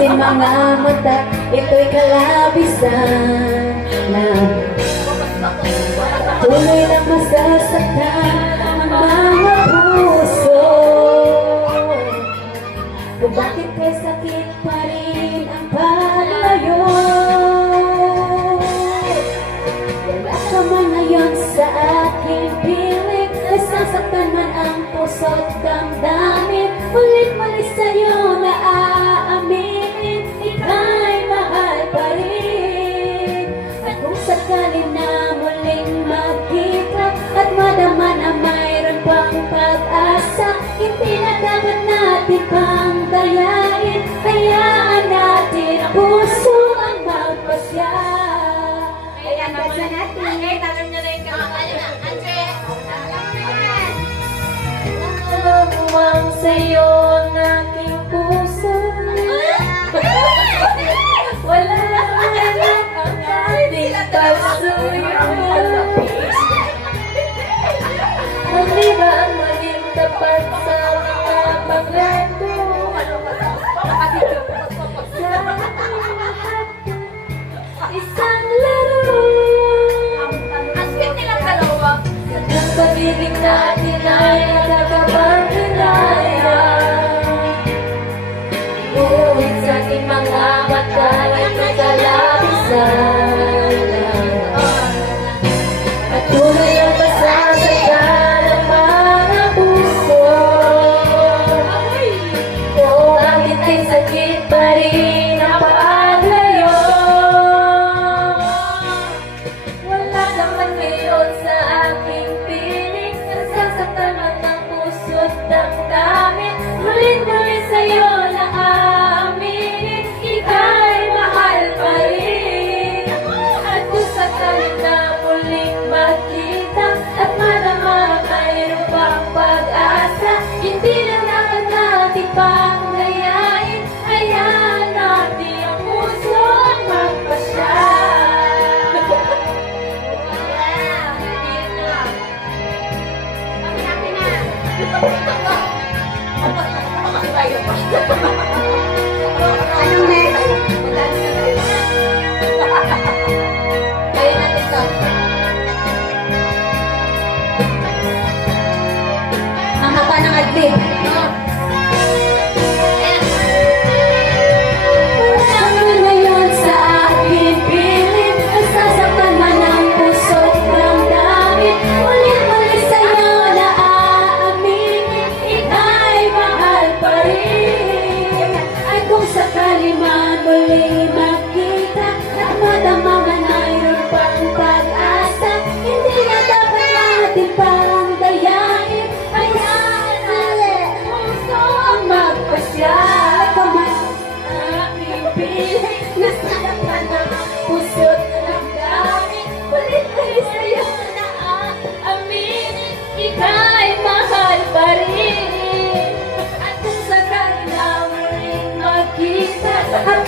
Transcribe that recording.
ating mga mata, ito'y kalabisan na tuloy na masasaktan ang mga puso. Kung bakit kay sakit pa rin ang paglayo, wala ka man ngayon sa aking piling, nasasaktan man ang puso't damdamin. Ulit-ulit sa'yo na aaminin, ika'y mahal pa rin. At kung sakali na muling magkita at madama na mayroon pang pag-asa, hindi na dapat natin pang dayain. Hayaan natin ang puso ang magpasya. Kaya basa natin. Okay, tanong nyo na yung kamakalan na. Andre! Namuwang sa'yo ang aking puso. Wala naman ang ating pagsuyo. Hindi ba ang maging tapat sa mga paglato? Isang laro. Ang sweet nilang dalawa. Ang pag-ibig natin ay nakakapag-inaya. Uuwit sa ating mga mata, ito'y kalabisan. At tuloy ang masasaktan ang mga puso. Kung akin ay sakit pa rin ang paglayo, wala naman ngayon sa aking piling, nasasaktan man ang puso't damdamin. Mulit-mulit sa'yo na aaminin, ika'y mahal pa rin. At kung sakali na muling magkita at madama mayroon pang pag-asa, hindi na dapat natin pang gayain. Hayaan natin ang puso ang magpasya. Anong next? Kayo natin to. Ang haba ng adlib. Wala mo ngayon sa akin piling, nasasaktan man ang puso't damdamin. Ulit-ulit sa'yo na aaminin, ika'y mahal pa rin. At kung sakali man muling magkita at madama man mayroon pang pag-asa, hindi na dapat natin pang dayain. Hayaan natin puso ang magpasya. Kamay ang aking piling, nasasaktan ang puso't damdamin. Ulit-ulit sa'yo na aaminin, ika'y mahal pa rin. At kung sakali na muling magkita at